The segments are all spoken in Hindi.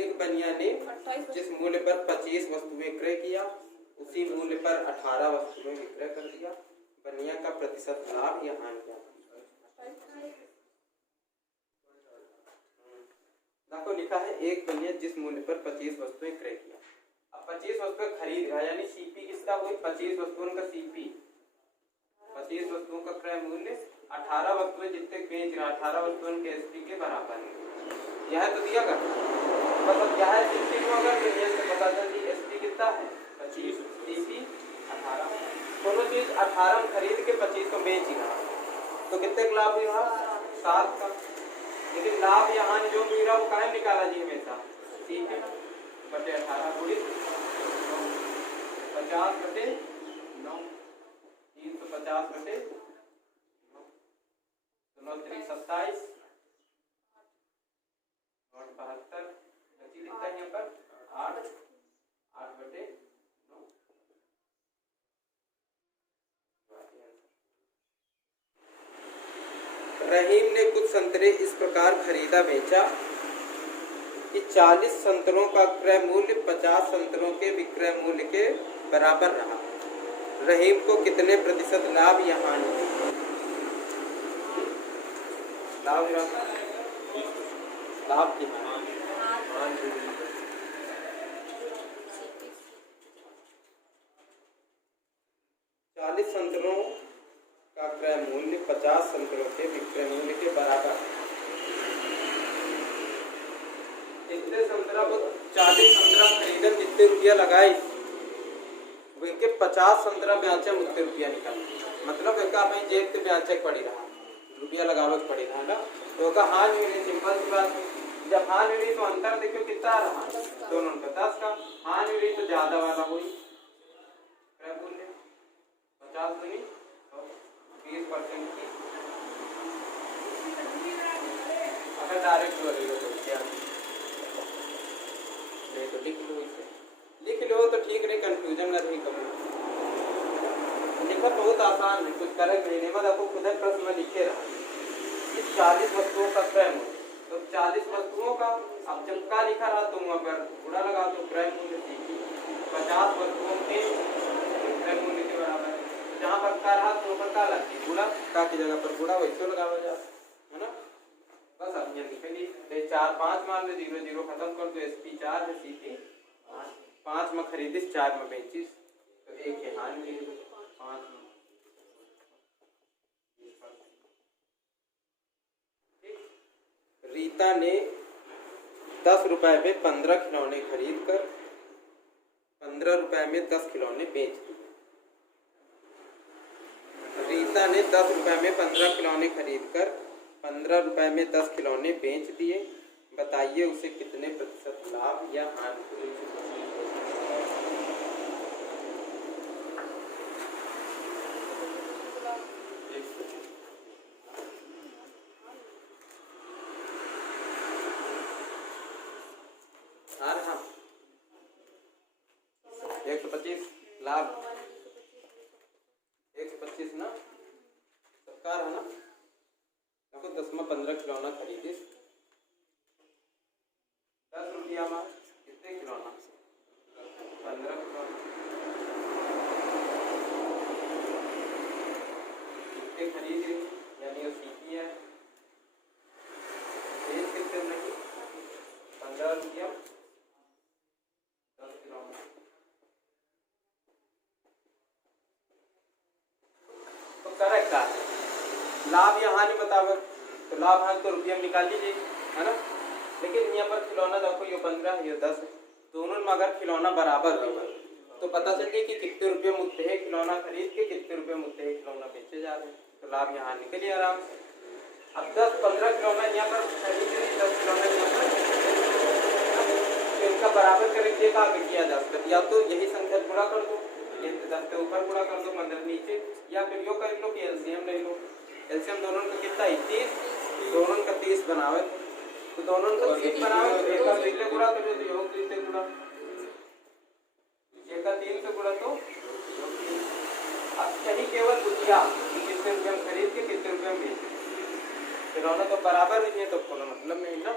एक बनिया ने जिस मूल्य पर 25 वस्तुएं क्रय किया उसी मूल्य पर 18 वस्तुएं विक्रय कर दिया, बनिया का प्रतिशत लाभ या हानि क्या? देखो लिखा है एक बनिया जिस मूल्य पर 25 वस्तुएं क्रय किया। अब 25 वस्तुएं खरीद रहा यानी सीपी किसका हुई? 25 वस्तुओं का सीपी, 25 वस्तुओं का क्रय मूल्य 18 वस्तुएं जितने बेच रहा 18 वस्तुओं के एसपी के बराबर है। यह तो दिया कर मतलब क्या है सीपी को अगर से पता चल दी एसपी कितना है 25 सीपी 18 दोनों चीज 18 खरीद के 25 को बेच रहा तो कितने का लाभ हुआ? 7 का। लेकिन लाभ यहाँ जो मिल रहा वो काहे निकाला जी हमेशा सीपी बटे 18 गुणित 50 बटे 9 350 बटे 27 और 72 बची लिखता है यहाँ पर 8 बटे 9। रहीम ने कुछ संतरे इस प्रकार खरीदा बेचा कि 40 संतरों का क्रय मूल्य 50 संतरों के विक्रय मूल्य के बराबर रहा। रहीम को कितने प्रतिशत लाभ या हानि? लाभ की हानि 40 संतरों का क्रय मूल्य 50 संतरों के विक्रय मूल्य के बराबर। इतने संतरा को 40 संतरा खरीदे कितने रुपया लगाए? के 50 संतरा बेचे उतने रुपया निकल मतलब अपनी जेब से बेचे पड़ी रहा रुपया लगावे पड़ी रहा ना तो हानि मिली। सिंपल सी बात है जब हानि मिली तो अंतर देखो कितना रहा दोनों का 10 का। हानि मिली तो ज्यादा वाला हुई 50 गुनी 20% की अगर डायरेक्ट तो लिख लो तो ठीक नहीं कंफ्यूजन नहीं कभी लिखना बहुत आसान है कुछ करेक्ट नहीं मैं आपको खुद प्रश्न में लिखे रहा इस 40 वस्तुओं का क्रय मूल्य तो 40 वस्तुओं का अब जब का लिखा रहा तो वहाँ पर गुणा लगा दो क्रय मूल्य 50 वस्तुओं के क्रय मूल्य के बराबर जहाँ पर का रहा तो पर का लगे गुणा का की जगह पर गुणा वैसे लगावा जा है ना। बस अब ये लिखेंगे 4 5 मान लो 0 0 खत्म कर दो एसपी 4 है सीपी 5 में खरीदी 4 में बेची तो एक के हानि मिली 5 में। रीता ने 10 रुपए में 15 खिलौने खरीद कर 15 रुपए में 10 खिलौने बेच दिए। रीता ने 10 रुपए में 15 खिलौने खरीद कर 15 रुपए में 10 खिलौने बेच दिए, बताइए उसे कितने प्रतिशत लाभ या हानि? आ रहा 125 लाभ 125 ना सबका है ना। देखो 10 में 15 खिलौना खरीदे 10 रुपया में कितने खिलौना 15 खिलौना कितने खरीदे यानी वो सीखी है कितने नहीं 15 रुपया 10 खिलौना तो करेक्ट है। लाभ या हानि बताओ तो लाभ हानि तो रुपया में निकाल लीजिए है ना। लेकिन यहाँ पर खिलौना देखो ये 15 है ये 10 है दोनों में अगर खिलौना बराबर होगा तो पता चल गया कि कितने रुपये मुझसे है खिलौना खरीद के कितने रुपये मुझसे है खिलौना बेचे जा रहे हैं तो लाभ यहाँ हानि के लिए आराम से। अब 10-15 खिलौना यहाँ पर खरीद 10 खिलौना यहाँ पर तो इनका बराबर करके आगे किया जा सकता है या तो यही संख्या गुणा कर दो ये 10 के ऊपर गुणा कर दो 15 नीचे या फिर यो कर लो कि एलसीएम ले लो। एलसीएम दोनों का कितना 30 दोनों का 30 बनावे तो दोनों का 30 बनावे तो एक का 3 से गुणा करो तो योग 3 से गुणा एक का 3 से गुणा तो अब यही केवल बुद्धिया कितने रुपये में खरीद के कितने रुपये में बेच खिलौना तो बराबर नहीं है तो कोई मतलब नहीं ना।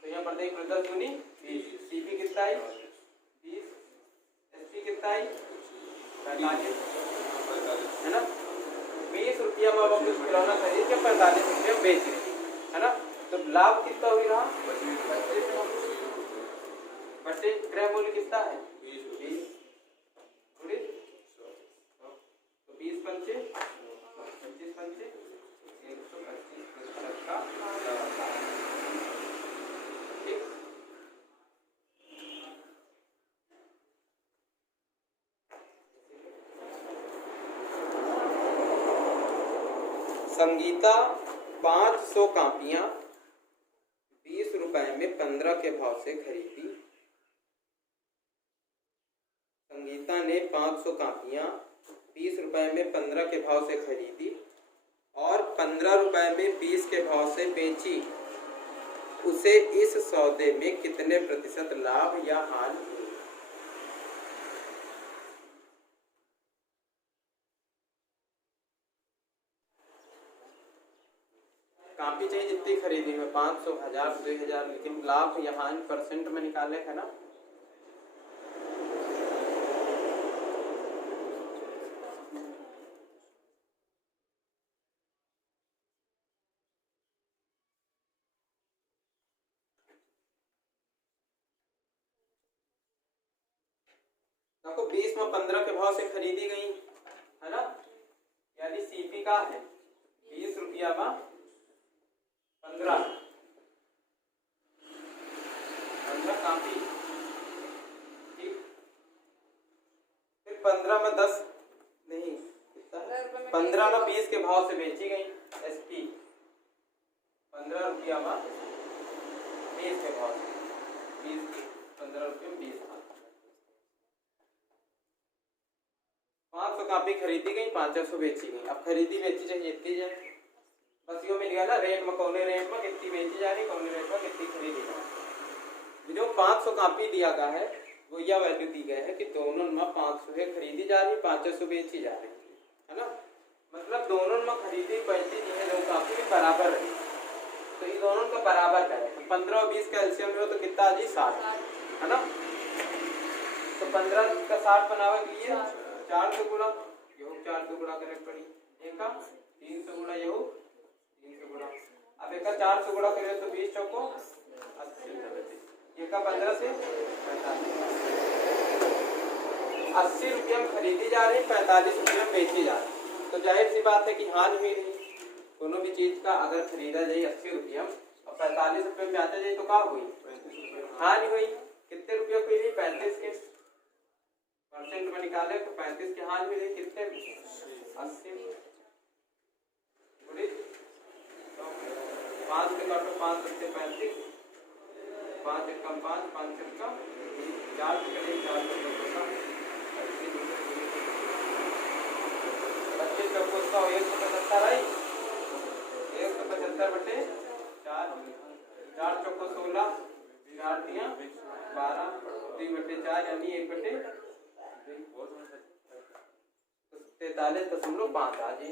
तो यहाँ पर देख लो 10 दूनी 20 कितना आई 20, एसपी कितना आई 45, है ना। 20 रुपया में वो कुछ खिलौना खरीद के 45 रुपये बेच रही है ना। तो लाभ कितना हुई रहा 25 क्रय मूल्य कितना है 20, तो 20 पंचे 25 पंचे 125 का ठीक। संगीता 500 कापियां 20 रुपए में 15 के भाव से खरीदी। संगीता ने 500 कापियां 20 रुपए में 15 के भाव से खरीदी और 15 रुपए में 20 के भाव से बेची। उसे इस सौदे में कितने प्रतिशत लाभ या हानि हुई? कापी चाहिए जितनी खरीदी है 500, 1000, 2000, लेकिन लाभ या हानि परसेंट में निकाले है ना। देखो 20 में 15 के भाव से खरीदी गई है ना, यानी सीपी का है 20 रुपया में 15 कापी ठीक। फिर 15 में 10 नहीं 15 में 20 के भाव से बेची गई एसपी 15 रुपया में 20 के भाव से 20 15 रुपये 20 500 कापी खरीदी गई 500 बेची गई। अब खरीदी बेची चाहिए इतनी जाए, बस यो मिल गया ना रेट में, कौन रेट में कितनी बेची जा रही, कौन रेट में कितनी खरीदी जा रही। जो 500 कापी दिया गया है वो यह वैल्यू दी गई है कि दोनों में 500 खरीदी जा रही 500 बेची जा रही है ना। मतलब दोनों में खरीदी पैंती जो है जो काफी भी बराबर रही, तो ये दोनों का बराबर करें तो 15 और 20 का एलसीएम हो तो कितना आ जी 60 है ना। तो 15 का 60 बनावे के लिए 4 से गुणा यहू 4 से गुणा करे पड़ी, एक का 3 से गुणा यहू 3 से गुणा। अब एक का 4 से गुणा करें तो 20 चौको 80, एक का 15 से 80 रुपये में खरीदी जा रही 45 रुपये में बेची जा रही। तो जाहिर सी बात है कि हानि हुई नहीं। दोनों भी चीज का अगर खरीदा जाए 80 रुपये और 45 रुपये में बेचा जाए तो क्या हुई हानि हुई। कितने रुपये को हुई 35 के परसेंट में निकाले तो 35 के हानि मिले कितने 80। 5 से काटो 5 से 35 5 एक कम 5 5 से कम 4 से करीब 4 से 25 चौको 100 175 आई 175 बटे 4 4 चौको 16 4 दिया 12 3 बटे 4 यानी 1 बटे 43.5 आ जी।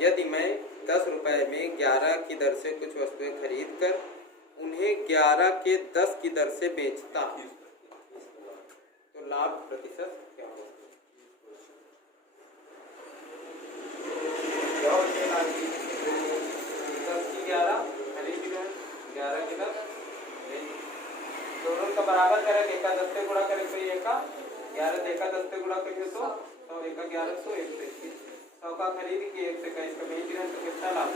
यदि मैं 10 रुपए में 11 की दर से कुछ वस्तुएं खरीद कर उन्हें 11 के 10 की दर से बेचता हूँ तो लाभ प्रतिशत क्या होगा? 10 की 11 खरीद 11 की 10 दोनों का बराबर करें, एक का 10 से गुणा करें तो एक का 11 से 10 से गुणा करेंगे तो 100 1 का 1100 1 से 100 का खरीद के 1 से का इसका बेच रहे हैं तो कितना लाभ?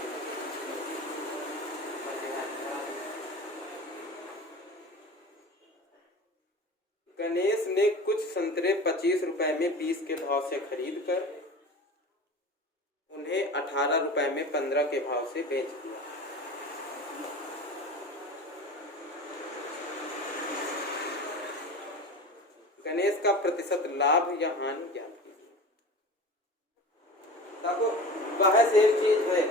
गणेश ने कुछ संतरे 25 रुपए में 20 के भाव से खरीद कर उन्हें 18 रुपए में 15 के भाव से बेच दिया। गणेश का प्रतिशत लाभ या हानि ज्ञात कीजिए। देखो वह सेम चीज है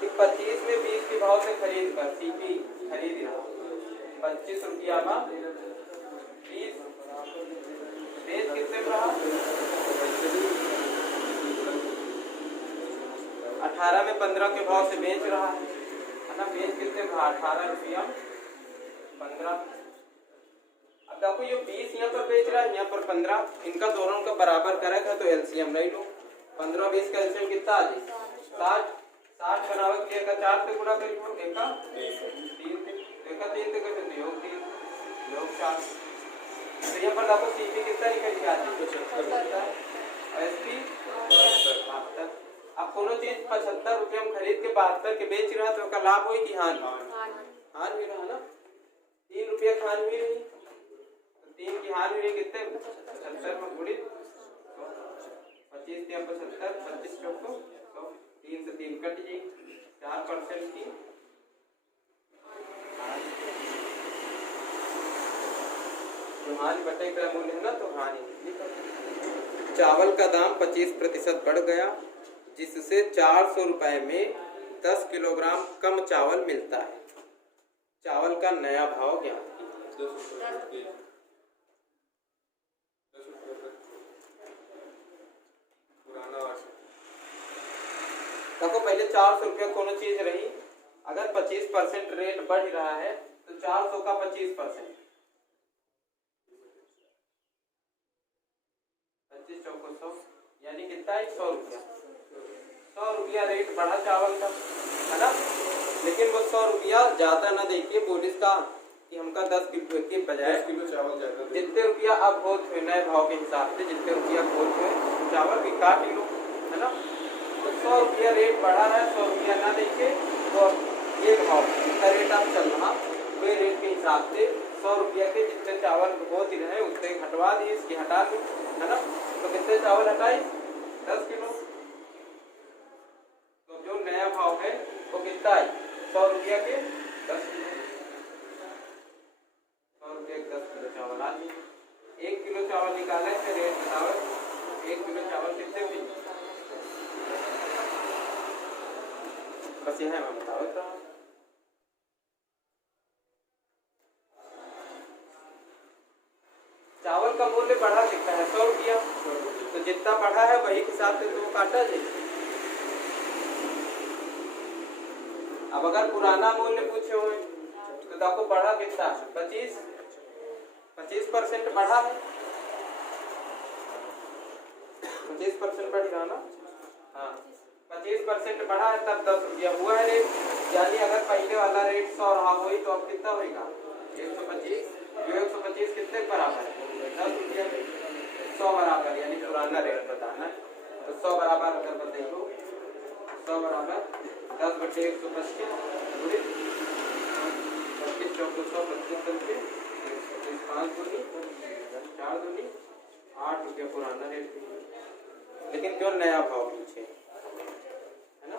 कि 25 में 20 के भाव से खरीद कर सीपी खरीद रहा 25 रुपया में 20 बेच कितने में रहा 18 में 15 के भाव से बेच रहा है ना। बेच कितने में 18 रुपया 15। अब देखो ये 20 यहाँ पर बेच रहा है, यहाँ पर 15, इनका दोनों का बराबर करेगा तो एलसीएम नहीं लो। 15 20 का एलसीएम कितना आ जाए 60। 60 बनावे के का 4 से गुणा करिए देखा 3 देखा 3 से कैसे योग 3 योग 4। तो यहाँ पर देखो सीपी कितना निकल के आती है 75, एसपी 72। अब कोनो चीज 75 रुपये हम खरीद के 72 के बेच रहा तो का लाभ हुई कि हानि हानि हुई रहा ना। 3 रुपया की हानि हुई रही, 3 की हानि हुई कितने 75 में गुणित 25 या 75 25 चौको 3 से 3 कट जाए 4% की जो हानि बटे का मूल्य है ना तो हानि। चावल का दाम 25% बढ़ गया जिससे 400 रुपए में 10 किलोग्राम कम चावल मिलता है। चावल का नया भाव ज्ञात कीजिए। देखो पहले 400 रुपया कोनो चीज रही, अगर 25% रेट बढ़ रहा है तो 400 का 25% 25 चौको 100 यानी कितना है 100 रुपया। 100 रुपया रेट बढ़ा चावल का है ना, लेकिन वो 100 रुपया ज्यादा ना देखिए बोलिस का कि हमका 10 किलो के बजाय 10 किलो चावल ज्यादा जितने रुपया अब होत हुए नए भाव के हिसाब से जितने रुपया होत हुए चावल भी काट लो है ना। तो 100 रुपया रेट बढ़ा है, 100 रुपया ना देखिए तो ये भाव का रेट आप चल रहा वे रेट के हिसाब से 100 रुपया के जितने चावल होते रहे उससे हटवा दिए, इसकी हटा दी है ना। तो कितने चावल हटाए 10 किलो। तो जो नया भाव है वो कितना है 100 रुपया के 10 किलो। 100 रुपये 10 किलो चावल आ गए। 1 किलो चावल निकाले थे रेट बताओ 1 किलो चावल कितने हुए बस यह है मैं बताओ। चावल का मूल्य बढ़ा दिखता है 100 रुपया, तो जितना बढ़ा है वही हिसाब से तो काटा जाए। अब अगर पुराना मूल्य पूछे हुए तो देखो बढ़ा कितना 25% बढ़ा है 25% बढ़ रहा ना। हाँ 25% बढ़ा है तब 10 रुपया हुआ है रेट, यानी अगर पहले वाला रेट 100 रहा हुई तो अब कितना होगा 125। जो 125 कितने बराबर है 10 रुपया 100 बराबर, यानी पुराना रेट बताना है। तो 100 बराबर अगर बताइए 100 बराबर 10 बटे 125 गुणित 25 चौको 100 25 करके 5 दूनी 4 दूनी 8 रुपया पुराना रेट, लेकिन क्यों नया भाव पीछे है ना।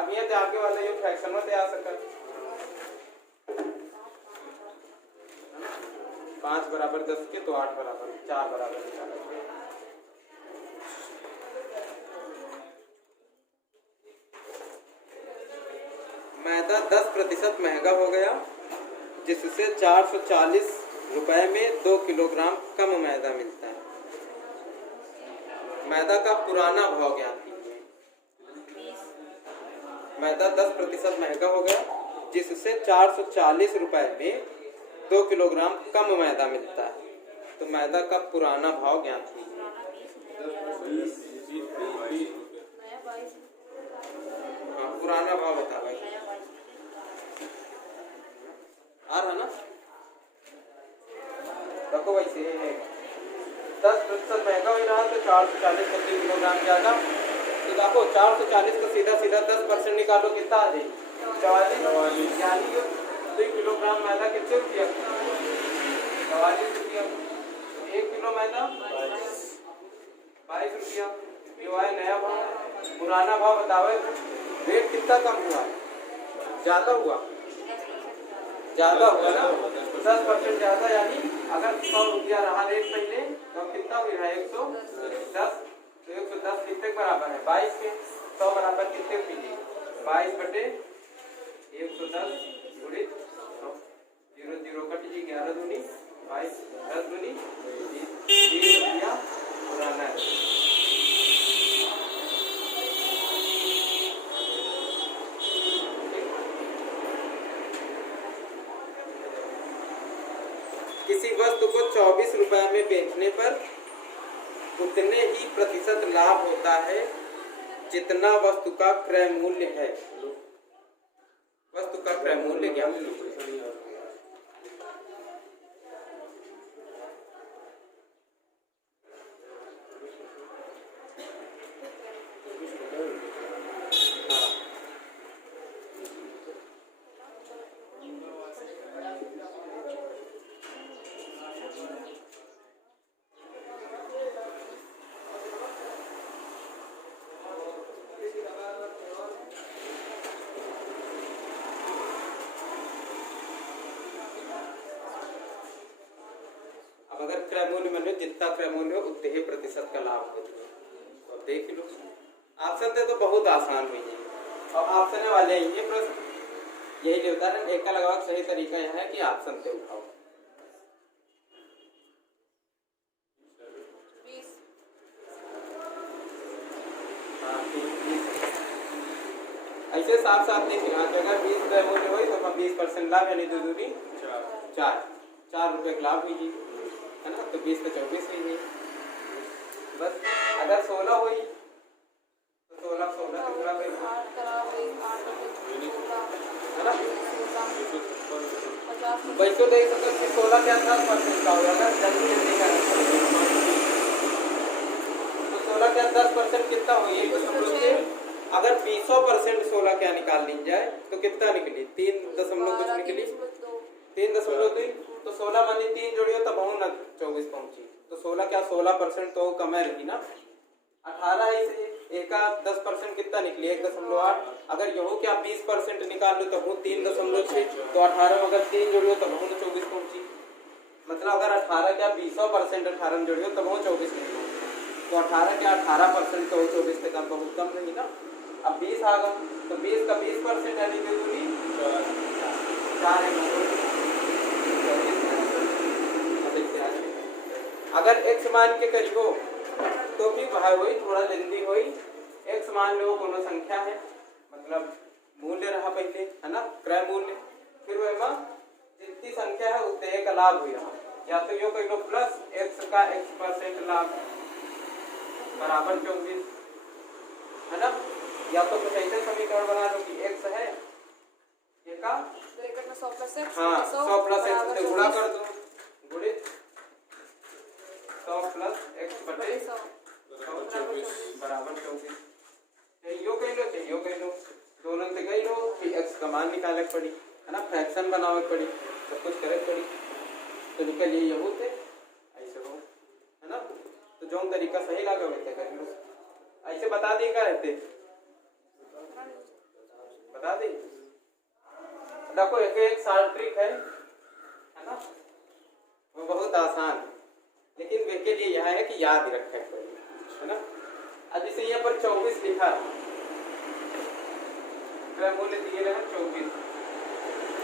अब ये तो आगे वाला ये फ्रैक्शन में आ सकता 5 बराबर 10 के तो 8 बराबर 4 बराबर निकाला। मैदा 10% महंगा हो गया जिससे 440 रुपए में 2 किलोग्राम कम मैदा मिलता है। मैदा का पुराना भाव ज्ञात कीजिए। मैदा 10% महंगा हो गया जिससे 440 रुपए में 2 किलोग्राम कम मैदा मिलता है। तो मैदा का पुराना भाव ज्ञात कीजिए। हाँ पुराना भाव बता भाई आ रहा ना। देखो वैसे 10% महंगा हो रहा तो 440 प्रति किलोग्राम ज्यादा। तो देखो 440 का सीधा सीधा 10% निकालो कितना आ जाए 44, यानी 2 किलोग्राम मैदा कितने रुपया 44 रुपया। 1 किलो मैदा 22 रुपया। जो है नया भाव। पुराना भाव बताओ रेट कितना कम हुआ ज्यादा हुआ ज्यादा हुआ ना 10% ज्यादा, यानी अगर 100 रुपया रहा रेट पहले तो कितना हुआ है 110। तो 110 कितने बराबर है 22 के। 100 बराबर कितने पीजिए 22 बटे 110 गुणित किसी वस्तु को 24 रुपए में बेचने पर उतने ही प्रतिशत लाभ होता है जितना वस्तु का क्रय मूल्य है। वस्तु का क्रय मूल्य क्या है? अगर क्रय मूल्य मैंने जितना क्रय मूल्य हो उतने ही प्रतिशत का लाभ होता है। तो देख लो, ऑप्शन दे तो बहुत आसान हुई है और ऑप्शन वाले ये प्रश्न यही होता है। एक का लगाव सही तरीका यह है कि ऑप्शन से उठाओ। ऐसे साफ साफ नहीं मिला। अगर 20 क्रय मूल्य हो तो 20% लाभ यानी 2 दूनी 4 रुपए का लाभ हुई है ना। तो 20 से 24 हुई। बस अगर 16 हुई तो 16 से गुणा है ना। वैसे देख सकते हो कि 16 क्या 10% का होगा। अगर जल्दी जल्दी का तो 16 क्या 10% कितना हुई? अगर 20% 16 क्या निकाल ली जाए तो कितना निकली? 3 कुछ निकली, 3.3। तो 16 मानी 3 जोड़ियो तब हूँ ना 24 पहुंची। तो 16 क्या 16% तो कम रही ना। 18 है इसे एक 10% कितना निकली? 1.8। अगर यहू क्या 20% निकाल लो तो हूँ 3.6। तो 18 में अगर 3 जोड़ियो तब हूँ 24 पहुंची। मतलब अगर 18 क्या 20% 18 जोड़ियो तब हूँ 24 नहीं। तो 18 क्या 18% तो 24 से कम बहुत कम नहीं ना। अब 20 आ गया तो 20 का 20% यानी कि दूरी 4 है। अगर x मान के करीब हो तो भी भाई वही थोड़ा जल्दी हुई। x मान लो कोनो संख्या है, मतलब मूल्य रहा पहले है ना, क्रय मूल्य। फिर वह जितनी संख्या है उतने का लाभ हुई रहा। या तो यो कह लो प्लस x का x% लाभ बराबर 24 है ना। या तो कुछ ऐसे समीकरण बना लो कि x है ये का ब्रैकेट में 100 प्लस x, हाँ 100 प्लस x से गुणा कर दो, गुणित 100 प्लस x बटे 100 बराबर 24। यो कह लो यो कह लो, दोनों से कह लो कि x का मान निकाले पड़ी है ना, फ्रैक्शन बनावे पड़ी, सब कुछ करे पड़ी। तो निकल ये हो थे ऐसे हो है ना। तो जो तरीका सही लगा वैसे कर लो। ऐसे बता देगा रहते बता दे। देखो एक साल ट्रिक है ना, वो बहुत आसान है लेकिन वे के लिए यह है कि याद रखे है ना। अब जैसे यहाँ पर 24 लिखा क्रय मूल्य दिए रहे 24,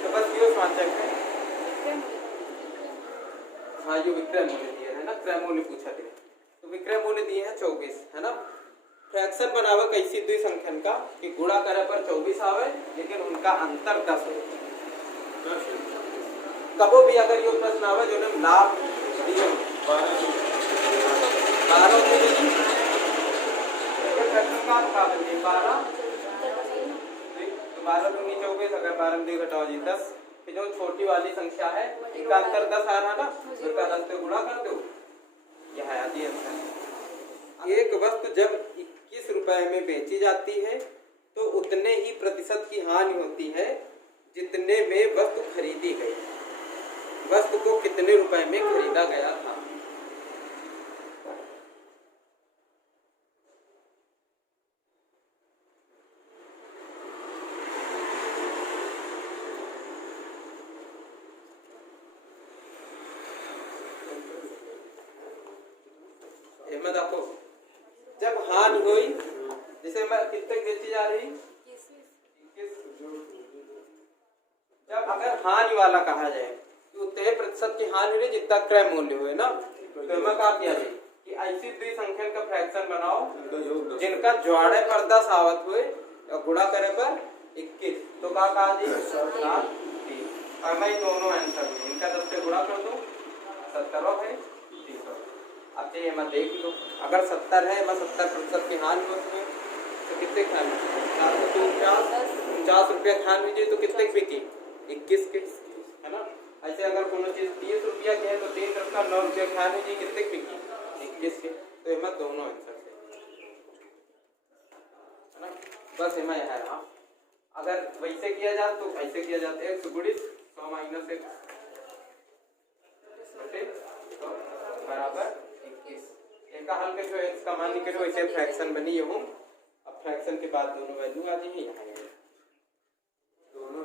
तो बस यो स्वाचक है। हाँ जो विक्रय मूल्य दिए है ना, क्रय मूल्य पूछा थे तो विक्रय मूल्य दिए हैं 24 है ना। फ्रैक्शन बनावे कैसी दुई संख्यन का कि गुणा करे पर 24 आवे लेकिन उनका अंतर 10 हो। कबो भी अगर ये प्रश्न आवे जो ने लाभ दिए 12 से नहीं फ्रैक्शन का था 12 तो 12 दूनी 24, अगर 12 में घटाओ जी 10। फिर जो छोटी वाली संख्या है इनका अंतर 10 आ रहा ना, उसका 10 से गुणा कर दो, यह आदि अंतर। एक वस्तु जब 21 रुपए में बेची जाती है तो उतने ही प्रतिशत की हानि होती है जितने में वस्तु खरीदी गई। वस्तु को कितने रुपए में खरीदा गया था? इसमें देखो जब हानि हुई, जैसे मैं कितने बेची जा रही 21, जब अगर हानि वाला कहा जाए तो 13% की हानि हुई जितना क्रय मूल्य हुए ना। तो मैं कहा किया जाए कि ऐसी द्वि संख्यन का फ्रैक्शन बनाओ जिनका ज्वाड़े पर 10 आवत हुए और गुणा करे पर 21, तो का कहा जी 7 3। और मैं दोनों आंसर में इनका 10 पे गुणा कर दूं 70 है 30। अब चाहिए मैं देख लो, अगर 70 है मैं 70% की हान में उसमें तो कितने खान 49 रुपया खान लीजिए तो कितने बिकी 21 के, है ना। ऐसे अगर कोनो चीज 30 रुपया की है तो 3 का 9 रुपया खान लीजिए कितने बिकी 21 के। तो मैं दोनों आंसर से, है ना। बस मैं है हाँ, अगर वैसे किया जाए तो ऐसे किया जाता है 100 गुणित 100 माइनस 1 तो बराबर 21। इनका हल करके x का मान निकलो, ऐसे फ्रैक्शन बनी ये हूँ। अब फ्रैक्शन के बाद दोनों वैल्यू आ जाएंगे यहाँ दोनों,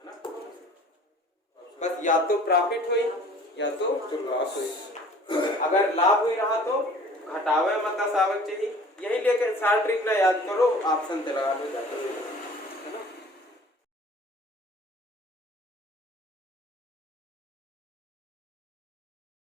है ना। बस या तो प्रॉफिट हुई या तो लॉस हुई। अगर लाभ हुई रहा तो घटावे मत 10 आवक चाहिए। यही लेके 60 ट्रिक ना याद करो, ऑप्शन चला जाता है।